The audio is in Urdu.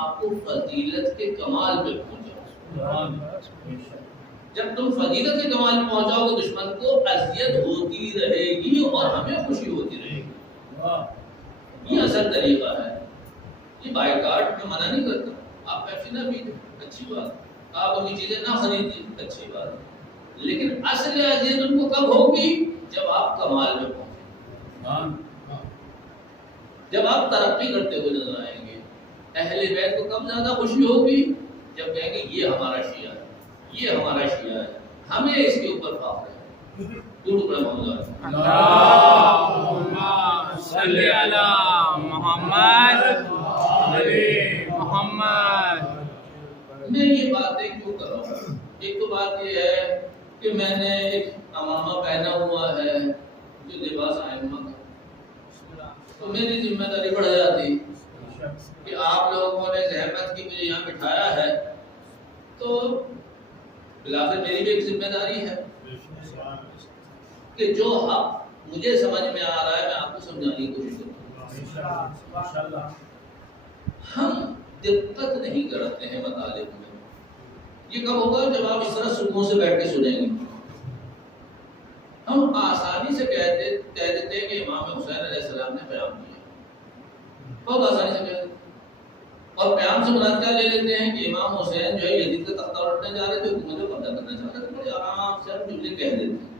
آپ کو فضیلت کے کمال پہ پہنچاؤ. جب تم فضیلت کے کمال پہ پہنچاؤ گے دشمن کو اذیت ہوتی رہے گی اور ہمیں خوشی ہوتی رہے گی. یہ اصل طریقہ ہے. یہ بائیکاٹ میں منع نہیں کرتا. آپ پیسے نہ پیتے اچھی بات, آپ اپنی چیزیں نہ خریدیں اچھی بات, لیکن اصل اذیت ان کو کب ہوگی؟ جب آپ کمال میں پہنچیں, جب آپ ترقی کرتے ہوئے نظر آئیں گے. اہل بیت کو کب زیادہ خوشی ہوگی؟ جب کہیں گے یہ ہمارا شیعہ ہے, یہ ہمارا شیعہ ہے, ہمیں اس کے اوپر فخر ہے. درود محمد اللہم صلی علی محمد محمد. میں یہ باتیں کیوں کر رہا ہوں؟ ایک تو بات یہ ہے کہ میں نے ایک امامہ پہنا ہوا ہے جو لباس ائمہ کا, تو میری ذمہ داری بڑھ جاتی کہ آپ لوگوں نے زحمت کی مجھے یہاں بٹھایا ہے, تو بلاخر میری بھی ایک ذمہ داری ہے کہ جو حق مجھے سمجھ میں آ رہا ہے میں آپ کو سمجھانے کی کوشش کروں. ہم دقت نہیں کرتے ہیں مطالب میں. یہ کب ہوگا؟ جب آپ اس طرح سکون سے بیٹھ کے سنیں گے. ہم آسانی سے کہہ دیتے ہیں کہ امام حسین علیہ السلام نے قیام کیا, بہت آسانی سے کہہ دیتے, اور قیام سے مراد کیا لے لیتے ہیں کہ امام حسین جو ہے یزید کا تختہ الٹنے جا رہے تھے, حکومت کو قبضہ کرنا چاہ رہے تھے. بڑے آرام سے ہم جملے کہہ دیتے ہیں.